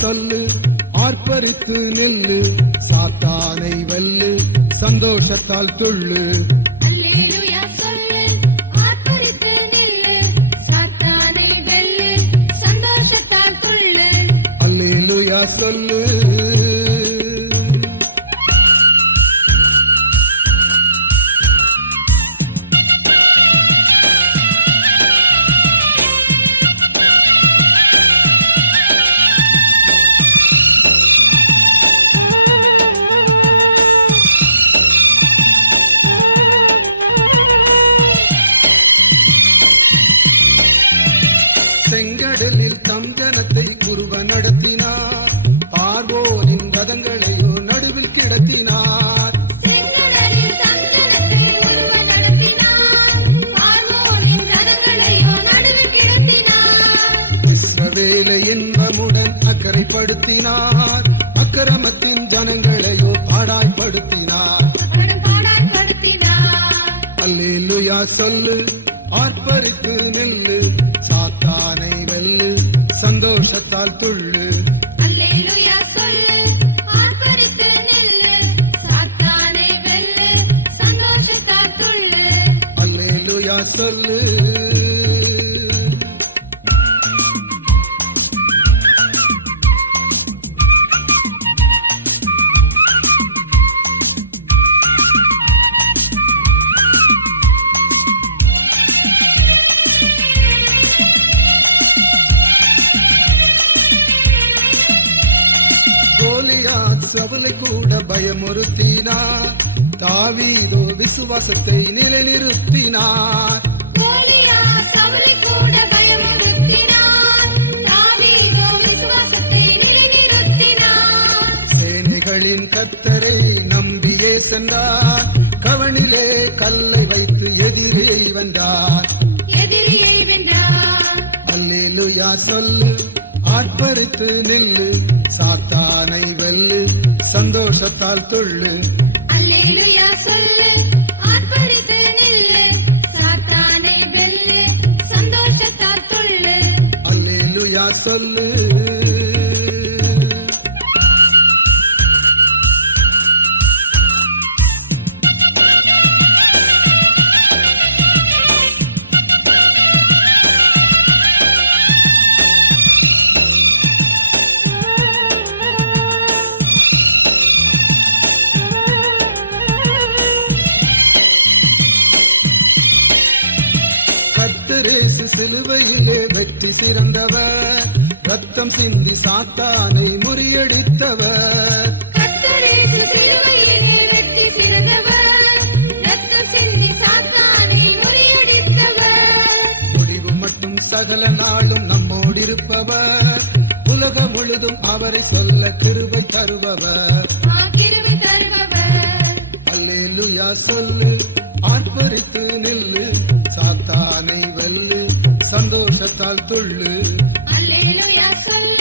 சொல்லு, ஆர்ப்பரித்து நில்லு, சாத்தானை வெல்லு, சந்தோஷத்தால் துள்ளு. அல்லேலூயா சொல்லு, ஆர்ப்பரித்து நில்லு, சாத்தானை வெல்லு, சந்தோஷத்தால் துள்ளு. அல்லேலூயா சொல்லு. செங்கடலில் தம் ஜனத்தை குருவ நடத்தினார், பார்வோனின் ரதங்களையோ நடுவில் கிடத்தினார். செங்கடலில் தம் ஜனத்தை குருவ நடத்தினார், பார்வோனின் ரதங்களையோ நடுவில் கிடத்தினார். இஸ்ரவேலை இன்பமுடன் அக்கறைப்படுத்தினார், அக்கிரமத்தின் ஜனங்களையோ பாடாய்படுத்தினார். அல்லேலூயா சொல்லு, ஆர்ப்பரித்து நில்லு, சாத்தானை வெல்லு, சந்தோஷத்தால் துள்ளு. அல்லேலூயா சொல்லு, ஆர்ப்பரித்து நில்லு, சாத்தானை வெல்லு, சந்தோஷத்தால் துள்ளு. அல்லேலூயா சொல்லு. கோலியாத் சவுலை கூட பயமுறுத்தினார், தாவீதோ விசுவாசத்தை நிலைநிறுத்தினார். கோலியாத் சவுலை கூட பயமுறுத்தினார், தாவீதோ விசுவாசத்தை நிலைநிறுத்தினார். சேனைகளின் கர்த்தரை நம்பியே சென்றார், கவனிலே கல்லை வைத்து எதிரியை வென்றார். எதிரியை வென்றார். அல்லேலூயா சொல்லு, ஆர்ப்பரித்து நில்லு, சாத்தானை வெல்லு, சந்தோஷத்தால் துள்ளு. அல்லேலூயா சொல்லு, ஆர்ப்பரித்து நில்லு, சாத்தானை வெல்லு, சந்தோஷத்தால் துள்ளு. அல்லேலூயா சொல்லு. கர்த்தரேசு சிலுவையிலே வெற்றி சிறந்தவர், ரத்தம் சிந்தி சாத்தானை முறியடித்தவர். கர்த்தரேசு சிலுவையிலே வெற்றி சிறந்தவர், ரத்தம் சிந்தி சாத்தானை முறியடித்தவர். முடிவு மட்டும் சகல நாளும் நம்மோடிருப்பவர், உலகம் முழுதும் அவரை சொல்ல கிருபை தருபவர். கிருபை தருபவர். அல்லேலூயா சொல்லு, ஆர்ப்பரித்து நில்லு, சாத்தானை வெல்லு, சந்தோஷத்தால் துள்ளு. அல்லேலூயா சொல்லு,